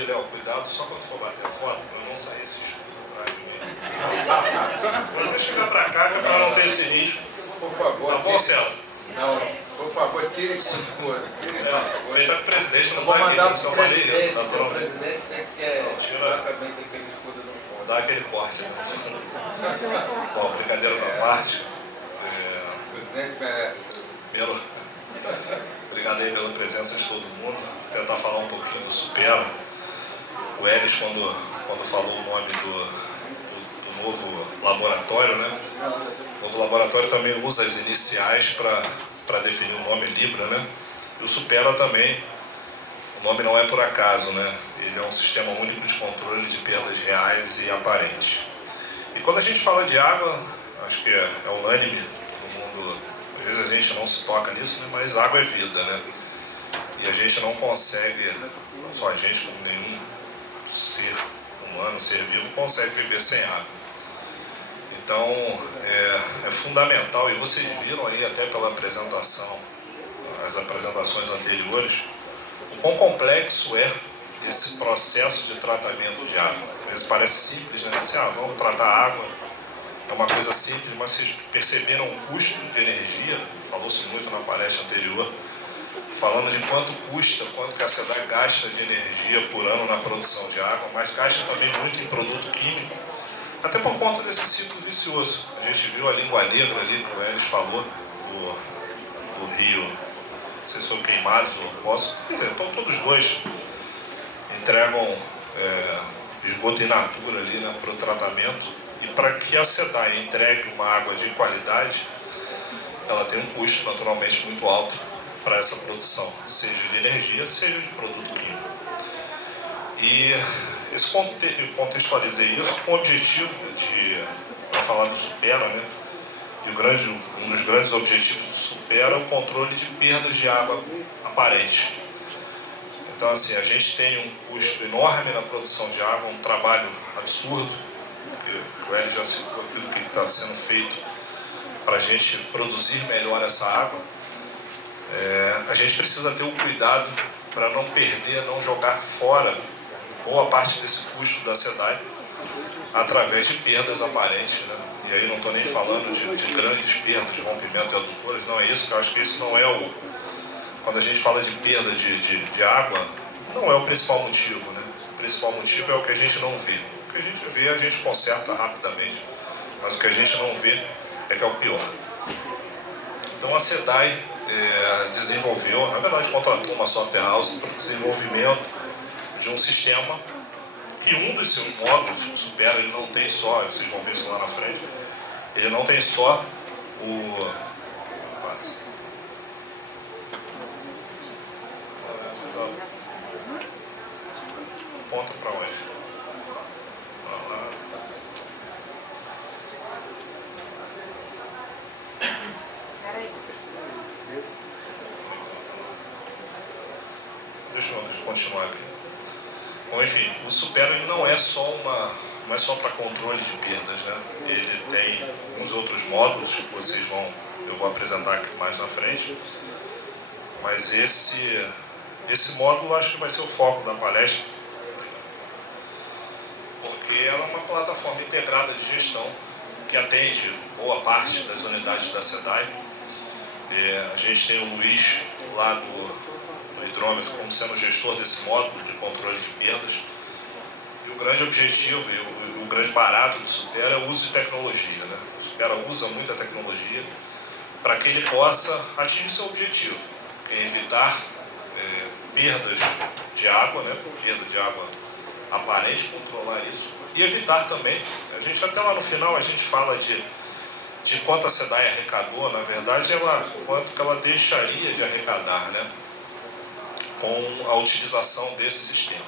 pedir, Léo, cuidado só quando for bater a foto, para não sair esse escudo atrás de mim. Vou até chegar para cá, que é para não ter esse risco. Por favor. Tá bom, César? Não, por favor, tire esse escudo. Ele está com o presidente, não Vou está aqui, mandar por isso que eu falei isso, o naturalmente. presidente quer exatamente aquele escudo no fundo. Dá aquele corte, né? Bom, brincadeiras à parte. O presidente merece. Obrigado aí pela presença de todo mundo. Vou tentar falar um pouquinho do Supera. O Elis, quando falou o nome do novo laboratório, né? O novo laboratório também usa as iniciais para definir o nome Libra, né? E o Supera também, o nome não é por acaso, né? Ele é um sistema único de controle de perdas reais e aparentes. E quando a gente fala de água, acho que é unânime no mundo, às vezes a gente não se toca nisso, né? Mas água é vida, né? E a gente não consegue, não só a gente, como nenhum ser humano, ser vivo, consegue viver sem água. Então, é fundamental, e vocês viram aí até pela apresentação, as apresentações anteriores, o quão complexo é esse processo de tratamento de água. Às vezes parece simples, né? Assim, vamos tratar água, é uma coisa simples, mas vocês perceberam o custo de energia, falou-se muito na palestra anterior, falando de quanto custa, quanto que a SEDAI gasta de energia por ano na produção de água, mas gasta também muito em produto químico, até por conta desse ciclo vicioso. A gente viu a língua negra ali, como eles falou, do rio, não sei se são Queimados ou Poços, quer dizer, então todos dois entregam esgoto in natura ali, né, para o tratamento, e para que a SEDAI entregue uma água de qualidade, ela tem um custo naturalmente muito alto para essa produção, seja de energia, seja de produto químico. E contextualizei isso com o objetivo para falar do Supera, né? E um dos grandes objetivos do Supera é o controle de perdas de água aparente. Então, assim, a gente tem um custo enorme na produção de água, um trabalho absurdo, que o Hélio já citou aquilo que está sendo feito para a gente produzir melhor essa água. A gente precisa ter o cuidado para não perder, não jogar fora boa parte desse custo da SEDAI através de perdas aparentes, né? E aí não estou nem falando de grandes perdas, de rompimento de adutoras, não é isso, que eu acho que esse não é quando a gente fala de perda de água, não é o principal motivo, né? O principal motivo é o que a gente não vê. O que a gente vê, a gente conserta rapidamente, mas o que a gente não vê é que é o pior. Então a SEDAI desenvolveu, na verdade contratou uma software house para o desenvolvimento de um sistema que um dos seus módulos, o Supera, ele não tem só, vocês vão ver isso lá na frente, ele não tem só ponta para onde? Deixa eu continuar aqui. Bom, enfim, o Supera ele não é só para controle de perdas, né? Ele tem uns outros módulos que eu vou apresentar aqui mais na frente, mas esse módulo acho que vai ser o foco da palestra, porque ela é uma plataforma integrada de gestão que atende boa parte das unidades da SEDAI. A gente tem o Luiz lá do hidrômetro como sendo o gestor desse módulo de controle de perdas. E o grande objetivo e o grande barato do Supera é o uso de tecnologia, né? O Supera usa muita tecnologia para que ele possa atingir seu objetivo, que é evitar perdas de água, né? Perda de água aparente, controlar isso, e evitar também, a gente até lá no final a gente fala de quanto a SEDAI arrecadou, na verdade, quanto que ela deixaria de arrecadar, né? Com a utilização desse sistema.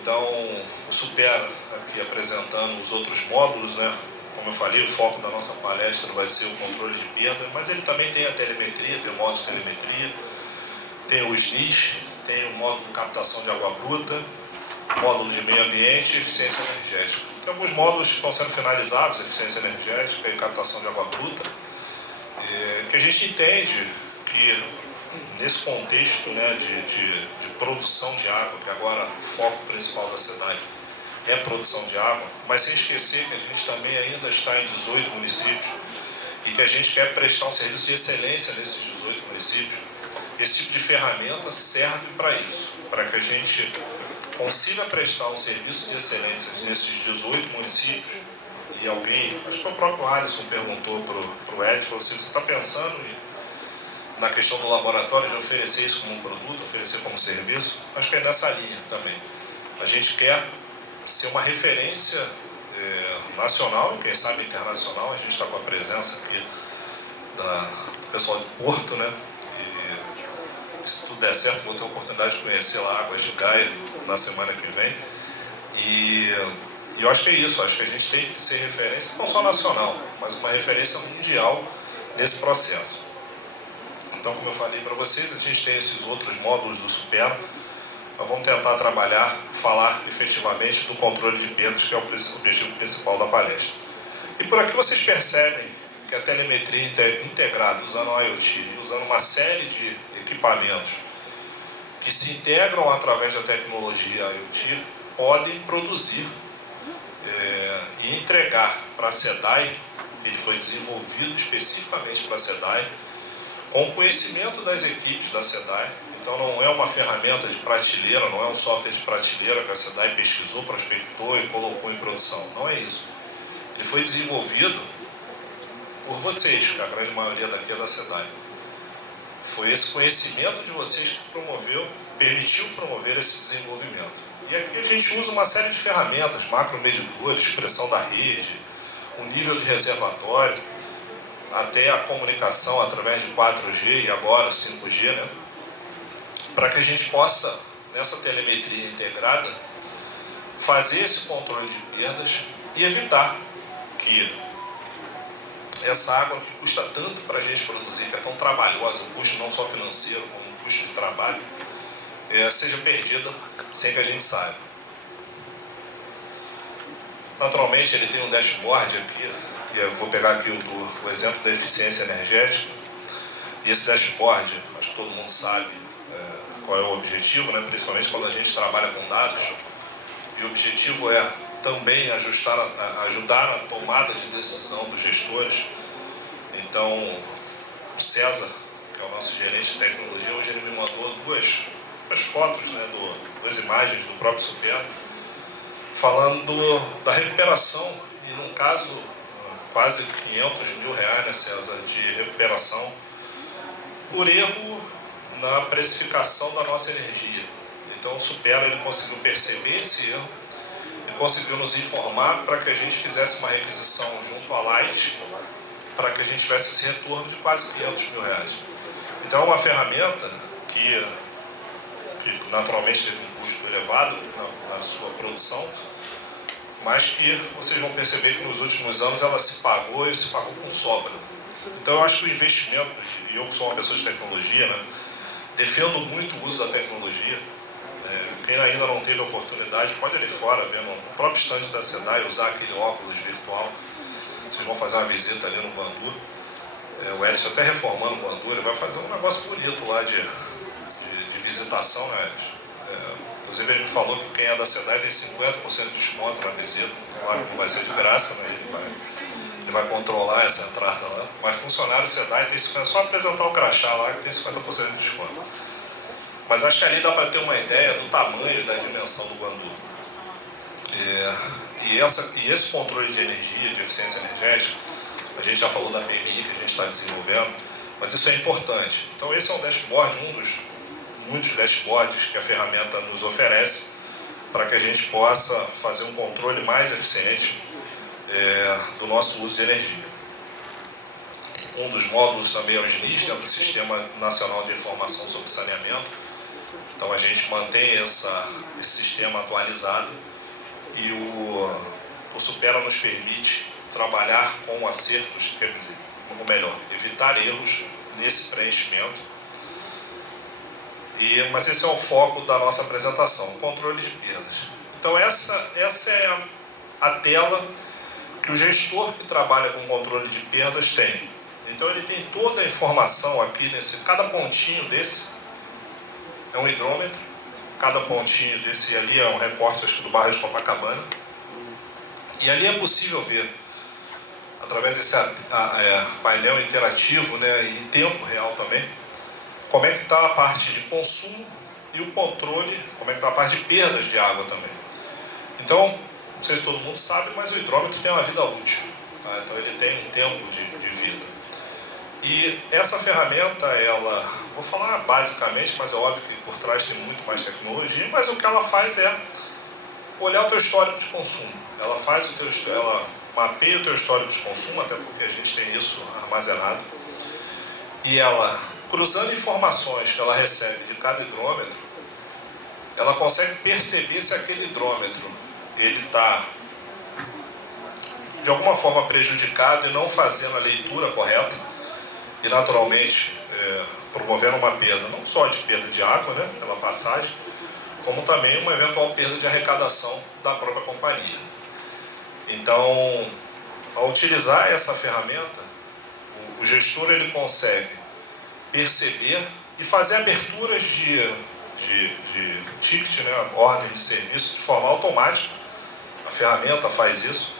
Então, o Supera, aqui apresentando os outros módulos, né? Como eu falei, o foco da nossa palestra vai ser o controle de perda, mas ele também tem a telemetria, tem o módulo de telemetria, tem o SNIS, tem o módulo de captação de água bruta, módulo de meio ambiente e eficiência energética. Tem alguns módulos que estão sendo finalizados, eficiência energética e captação de água bruta, que a gente entende que nesse contexto, né, de produção de água, que agora o foco principal da SEDAI é produção de água, mas sem esquecer que a gente também ainda está em 18 municípios e que a gente quer prestar um serviço de excelência nesses 18 municípios. Esse tipo de ferramenta serve para isso, para que a gente consiga prestar um serviço de excelência nesses 18 municípios. E alguém, acho que o próprio Alisson perguntou para o Ed, falou assim, você está pensando na questão do laboratório de oferecer isso como um produto, oferecer como serviço? Acho que é nessa linha também. A gente quer ser uma referência nacional e quem sabe internacional. A gente está com a presença aqui do pessoal de Porto, né? E se tudo der certo, vou ter a oportunidade de conhecer lá Águas de Gaia na semana que vem. E eu acho que é isso, acho que a gente tem que ser referência, não só nacional, mas uma referência mundial nesse processo. Então, como eu falei para vocês, a gente tem esses outros módulos do Supera. Nós vamos tentar trabalhar, falar efetivamente do controle de perdas, que é o objetivo principal da palestra. E por aqui vocês percebem que a telemetria integrada, usando o IoT, usando uma série de equipamentos que se integram através da tecnologia IoT, podem produzir e entregar para a SEDAI, que ele foi desenvolvido especificamente para a SEDAI, com conhecimento das equipes da SEDAI. Então não é uma ferramenta de prateleira, não é um software de prateleira que a SEDAI pesquisou, prospectou e colocou em produção. Não é isso. Ele foi desenvolvido por vocês, que a grande maioria daqui é da SEDAI. Foi esse conhecimento de vocês que permitiu promover esse desenvolvimento. E aqui a gente usa uma série de ferramentas, macromedidores, expressão da rede, o nível de reservatório, até a comunicação através de 4G e agora 5G, né? Para que a gente possa, nessa telemetria integrada, fazer esse controle de perdas e evitar que essa água que custa tanto para a gente produzir, que é tão trabalhosa, um custo não só financeiro, como um custo de trabalho, seja perdida sem que a gente saiba. Naturalmente, ele tem um dashboard aqui, e eu vou pegar aqui o exemplo da eficiência energética. E esse dashboard, acho que todo mundo sabe qual é o objetivo, né? Principalmente quando a gente trabalha com dados. E o objetivo é também ajudar na tomada de decisão dos gestores. Então, o César, que é o nosso gerente de tecnologia, hoje ele me mandou duas fotos, né, duas imagens do próprio Supera, falando da recuperação, e num caso, quase R$500 mil, né, César, de recuperação por erro na precificação da nossa energia. Então o Supera ele conseguiu perceber esse erro e conseguiu nos informar para que a gente fizesse uma requisição junto à Light, para que a gente tivesse esse retorno de quase R$500 mil. Então é uma ferramenta que naturalmente teve um custo elevado na sua produção, mas que vocês vão perceber que nos últimos anos ela se pagou e se pagou com sobra. Então eu acho que o investimento, e eu sou uma pessoa de tecnologia, né, defendo muito o uso da tecnologia. Quem ainda não teve a oportunidade, pode ir ali fora, ver no próprio stand da SEDAI, usar aquele óculos virtual. Vocês vão fazer uma visita ali no Bandu. O Elis até reformando o Bandu, ele vai fazer um negócio bonito lá de visitação, né? Inclusive a gente falou que quem é da SEDAI tem 50% de desconto na visita. Claro que não vai ser de graça, né? Ele vai controlar essa entrada lá. Mas funcionário SEDAI tem 50%, só apresentar o crachá lá que tem 50% de desconto. Mas acho que ali dá para ter uma ideia do tamanho e da dimensão do Bandu. E esse controle de energia, de eficiência energética, a gente já falou da PMI que a gente está desenvolvendo, mas isso é importante. Então esse é um dashboard, um dos muitos dashboards que a ferramenta nos oferece para que a gente possa fazer um controle mais eficiente do nosso uso de energia. Um dos módulos também é o SNIS, que é o Sistema Nacional de Informação sobre Saneamento. Então a gente mantém esse sistema atualizado e o Supera nos permite trabalhar com acertos, quer dizer, ou melhor, evitar erros nesse preenchimento. Mas esse é o foco da nossa apresentação, o controle de perdas. Então essa é a tela que o gestor que trabalha com controle de perdas tem. Então ele tem toda a informação aqui, cada pontinho desse é um hidrômetro, cada pontinho desse ali é um recorte, acho que do bairro de Copacabana. E ali é possível ver, através desse painel interativo, né, em tempo real também, como é que está a parte de consumo e o controle, como é que está a parte de perdas de água também. Então, não sei se todo mundo sabe, mas o hidrômetro tem uma vida útil, tá? Então ele tem um tempo de vida. E essa ferramenta, ela, vou falar basicamente, mas é óbvio que por trás tem muito mais tecnologia, mas o que ela faz é olhar o teu histórico de consumo. Ela mapeia o teu histórico de consumo, até porque a gente tem isso armazenado. E ela, cruzando informações que ela recebe de cada hidrômetro, ela consegue perceber se aquele hidrômetro ele está de alguma forma prejudicado e não fazendo a leitura correta e naturalmente promovendo uma perda, não só de perda de água, né, pela passagem, como também uma eventual perda de arrecadação da própria companhia. Então, ao utilizar essa ferramenta, o gestor ele consegue perceber e fazer aberturas de ticket, né, ordem de serviço, de forma automática. A ferramenta faz isso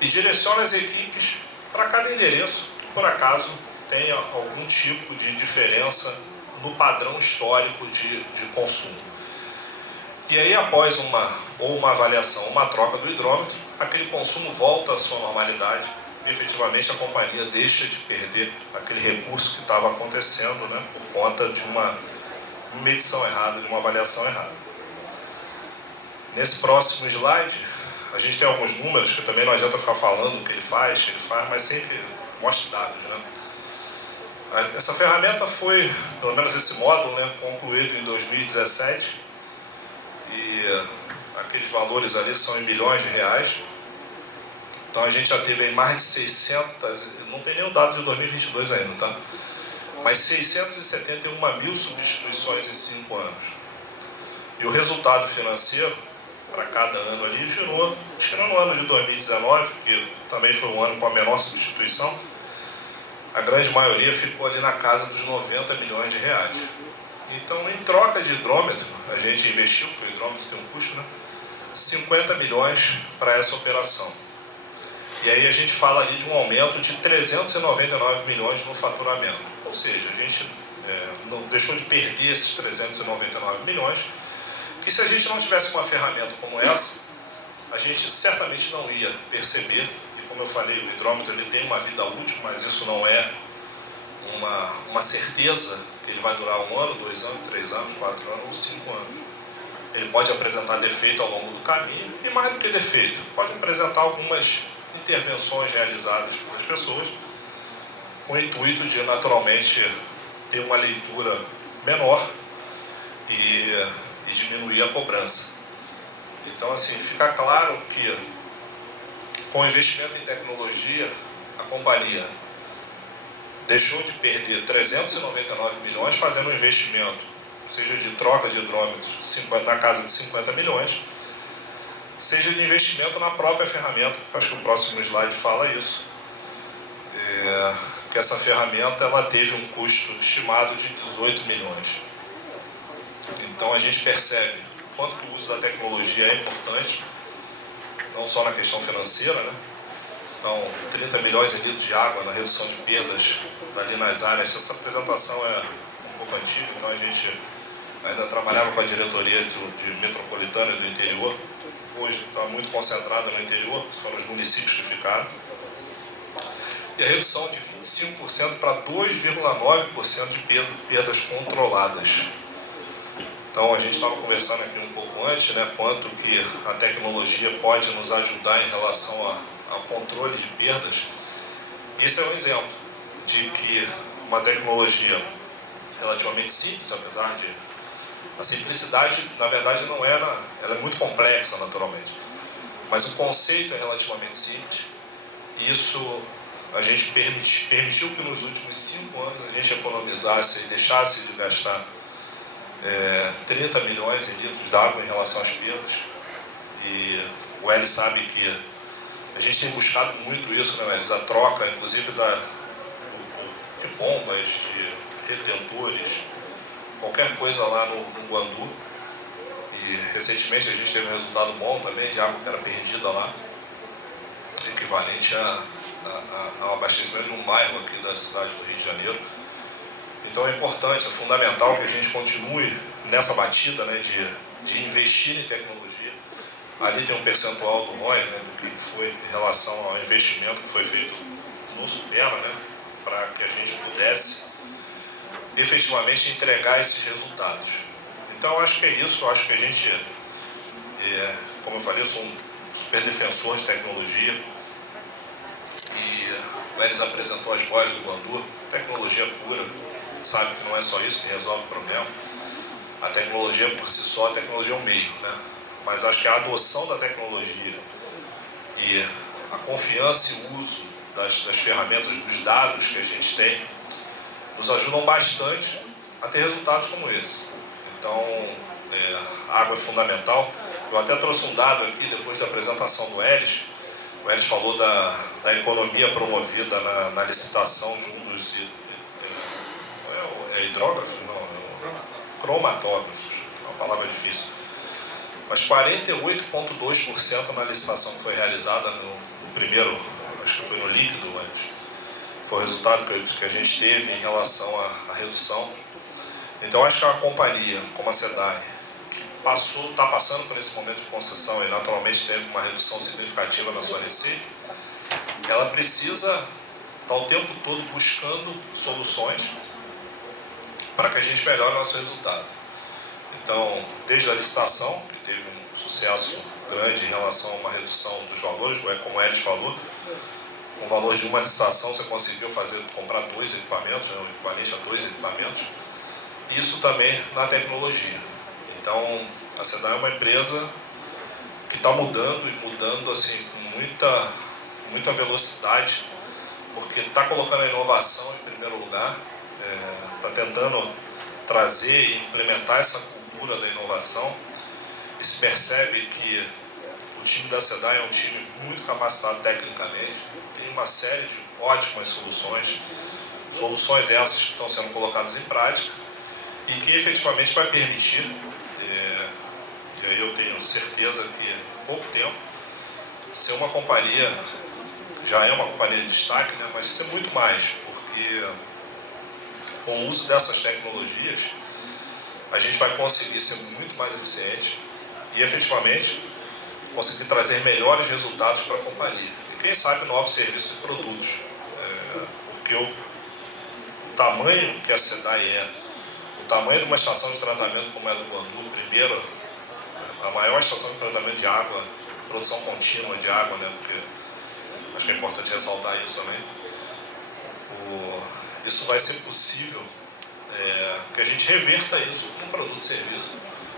e direciona as equipes para cada endereço que, por acaso, tenha algum tipo de diferença no padrão histórico de consumo. E aí, após uma avaliação, uma troca do hidrômetro, aquele consumo volta à sua normalidade e, efetivamente, a companhia deixa de perder aquele recurso que estava acontecendo, né, por conta de uma medição errada, de uma avaliação errada. Nesse próximo slide, a gente tem alguns números que também não adianta ficar falando o que ele faz, mas sempre mostra dados, né? Essa ferramenta foi, pelo menos esse módulo, né, concluído em 2017 e aqueles valores ali são em milhões de reais. Então a gente já teve aí mais de 600, não tem nem o dado de 2022 ainda, tá? Mas 671 mil substituições em 5 anos. E o resultado financeiro para cada ano ali girou, tirando o ano de 2019, que também foi um ano com a menor substituição, a grande maioria ficou ali na casa dos 90 milhões de reais. Então, em troca de hidrômetro, a gente investiu, porque o hidrômetro tem um custo, né? 50 milhões para essa operação. E aí a gente fala ali de um aumento de 399 milhões no faturamento. Ou seja, a gente não deixou de perder esses 399 milhões, que se a gente não tivesse uma ferramenta como essa, a gente certamente não ia perceber. Como eu falei, o hidrômetro ele tem uma vida útil, mas isso não é uma certeza que ele vai durar 1 ano, 2 anos, 3 anos, 4 anos ou 5 anos. Ele pode apresentar defeito ao longo do caminho e, mais do que defeito, pode apresentar algumas intervenções realizadas pelas pessoas com o intuito de, naturalmente, ter uma leitura menor e diminuir a cobrança. Então, assim, fica claro que com o investimento em tecnologia, a companhia deixou de perder 399 milhões fazendo um investimento, seja de troca de hidrômetros na casa de 50 milhões, seja de investimento na própria ferramenta, acho que o próximo slide fala isso, que essa ferramenta ela teve um custo estimado de 18 milhões. Então a gente percebe o quanto que o uso da tecnologia é importante, não só na questão financeira, né? Então, 30 milhões em litros de água na redução de perdas ali nas áreas. Essa apresentação é um pouco antiga, então a gente ainda trabalhava com a diretoria de metropolitana e do interior. Hoje está muito concentrada no interior, são os municípios que ficaram. E a redução de 25% para 2,9% de perdas controladas. Então, a gente estava conversando aqui um pouco antes, né, quanto que a tecnologia pode nos ajudar em relação ao controle de perdas. Esse é um exemplo de que uma tecnologia relativamente simples, apesar de a simplicidade, na verdade, não era, ela é muito complexa, naturalmente. Mas o conceito é relativamente simples. E isso a gente permitiu que nos últimos 5 anos a gente economizasse e deixasse de gastar 30 milhões em litros d'água em relação às perdas. E o Hélio sabe que a gente tem buscado muito isso, né, Hélio? A troca, inclusive, o de bombas, de retentores, qualquer coisa lá no Guandu. E recentemente a gente teve um resultado bom também de água que era perdida lá, equivalente ao abastecimento de um bairro aqui da cidade do Rio de Janeiro. Então é importante, é fundamental que a gente continue nessa batida, né, de investir em tecnologia. Ali tem um percentual do ROI, né, do que foi em relação ao investimento que foi feito no Supera, né, para que a gente pudesse efetivamente entregar esses resultados. Então acho que é isso, acho que a gente, como eu falei, eu sou um super defensor de tecnologia e o Elis apresentou as boias do Guandu, tecnologia pura, sabe que não é só isso que resolve o problema. A tecnologia por si só, a tecnologia é um meio, né? Mas acho que a adoção da tecnologia e a confiança e o uso das ferramentas, dos dados que a gente tem, nos ajudam bastante a ter resultados como esse. Então, a água é fundamental. Eu até trouxe um dado aqui, depois da apresentação do Elis. O Elis falou da economia promovida na licitação de um dos hidrógrafos? Não, cromatógrafos, é uma palavra difícil. Mas 48,2% na licitação que foi realizada no primeiro, acho que foi no líquido antes. Foi o resultado que a gente teve em relação à redução. Então acho que uma companhia como a SEDAI, que está passando por esse momento de concessão e naturalmente teve uma redução significativa na sua receita, ela precisa estar o tempo todo buscando soluções para que a gente melhore o nosso resultado. Então, desde a licitação, que teve um sucesso grande em relação a uma redução dos valores, como o Elis falou, com o valor de uma licitação você conseguiu comprar 2 equipamentos, né, o equivalente a 2 equipamentos, isso também na tecnologia. Então, a SEDAI é uma empresa que está mudando e mudando assim, com muita velocidade, porque está colocando a inovação em primeiro lugar, está tentando trazer e implementar essa cultura da inovação, e se percebe que o time da SEDAI é um time muito capacitado tecnicamente, tem uma série de ótimas soluções essas que estão sendo colocadas em prática e que efetivamente vai permitir, e aí eu tenho certeza que em pouco tempo, ser uma companhia, já é uma companhia de destaque, né, mas ser muito mais, porque com o uso dessas tecnologias, a gente vai conseguir ser muito mais eficiente e, efetivamente, conseguir trazer melhores resultados para a companhia. E, quem sabe, novos serviços e produtos. Porque o tamanho que a SEDAI o tamanho de uma estação de tratamento como é a do Guandu, primeiro, a maior estação de tratamento de água, produção contínua de água, né, porque acho que é importante ressaltar isso também. Isso vai ser possível que a gente reverta isso com produto e serviço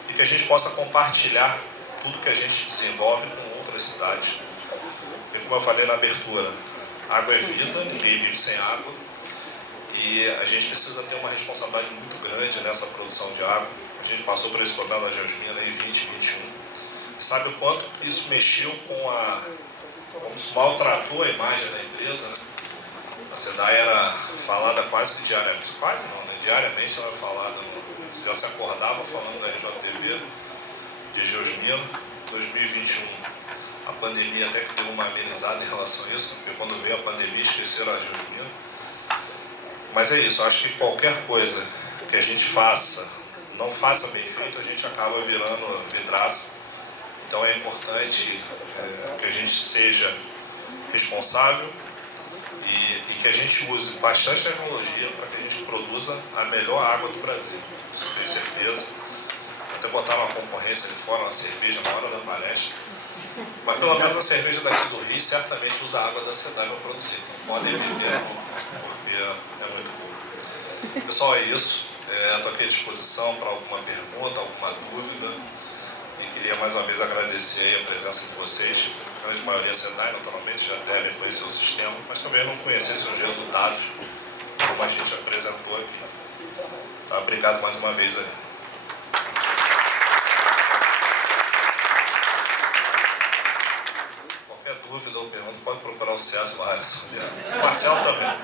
e que a gente possa compartilhar tudo que a gente desenvolve com outras cidades. Porque, como eu falei na abertura, água é vida, ninguém vive sem água e a gente precisa ter uma responsabilidade muito grande nessa produção de água. A gente passou por esse problema da Geosmina em 2021. Sabe o quanto isso mexeu como maltratou a imagem da empresa, né? A SEDAI era falada quase que diariamente, quase não, né? Diariamente ela era falada, já se acordava falando da RJTV, de Geosmina. 2021, a pandemia até que deu uma amenizada em relação a isso, porque quando veio a pandemia esqueceram a Geosmina. Mas é isso, acho que qualquer coisa que a gente faça, não faça bem feito, a gente acaba virando vidraça. Então é importante que a gente seja responsável e que a gente use bastante tecnologia para que a gente produza a melhor água do Brasil. Isso eu tenho certeza. Até botar uma concorrência de fora, uma cerveja na hora da palestra. Mas pelo menos a cerveja daqui do Rio certamente usa a água da SEDAI para produzir. Então podem beber, porque é muito bom. Pessoal, é isso. Estou aqui à disposição para alguma pergunta, alguma dúvida. E queria mais uma vez agradecer aí a presença de vocês. A grande maioria SEDAI, naturalmente, já devem conhecer o sistema, mas também não conhecer seus resultados, como a gente apresentou aqui. Tá? Obrigado mais uma vez aí. Qualquer dúvida ou pergunta, pode procurar o César ou o Alisson. O Marcelo também.